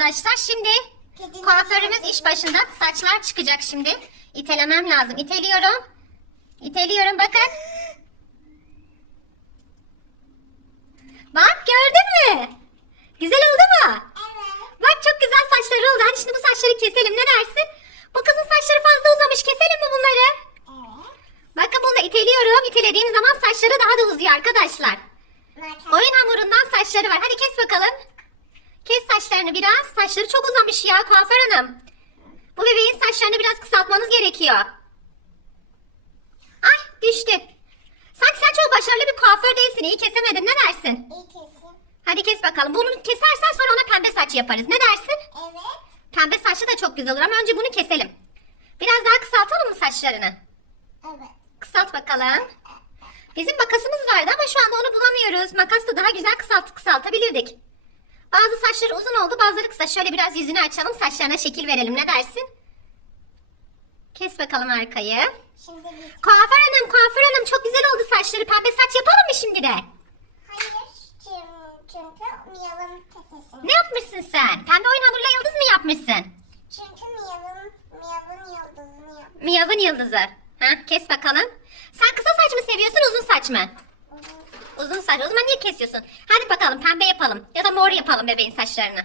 arkadaşlar. Şimdi Kedinin kuaförümüz iş başında. Saçlar çıkacak şimdi. İtelemem lazım. İteliyorum. İteliyorum bakın. Bak gördün mü? Güzel oldu mu? Evet. Bak çok güzel saçları oldu. Hadi şimdi bu saçları keselim. Ne dersin? Bu kızın saçları fazla uzamış. Keselim mi bunları? Evet. Bakın bunu iteliyorum. İtelediğim zaman saçları daha da uzuyor arkadaşlar. Oyun hamurundan saçları var. Hadi kes bakalım. Saçlarını biraz. Saçları çok uzamış ya kuaför hanım. Bu bebeğin saçlarını biraz kısaltmanız gerekiyor. Ay düştü. Sanki sen çok başarılı bir kuaför değilsin. İyi kesemedin. Ne dersin? İyi kesin. Hadi kes bakalım. Bunu kesersen sonra ona pembe saç yaparız. Ne dersin? Evet. Pembe saçlı da çok güzel olur ama önce bunu keselim. Biraz daha kısaltalım mı saçlarını? Evet. Kısalt bakalım. Bizim makasımız vardı ama şu anda onu bulamıyoruz. Makasla daha güzel kısalt kısaltabilirdik. Bazı saçları uzun oldu bazıları kısa. Şöyle biraz yüzünü açalım saçlarına şekil verelim ne dersin? Kes bakalım arkayı. Şimdi bir... Kuaför hanım kuaför hanım çok güzel oldu saçları. Pembe saç yapalım mı şimdi de? Hayır. Çünkü, Miyav'ın. Ne yapmışsın sen? Pembe oyun hamuruyla yıldız mı yapmışsın? Çünkü Miyav'ın Miyav'ın yıldızını yap. Miyav'ın yıldızı. Ha, kes bakalım. Sen kısa saç mı seviyorsun uzun saç mı? Saç. O zaman niye kesiyorsun? Hadi bakalım pembe yapalım. Ya da mor yapalım bebeğin saçlarını.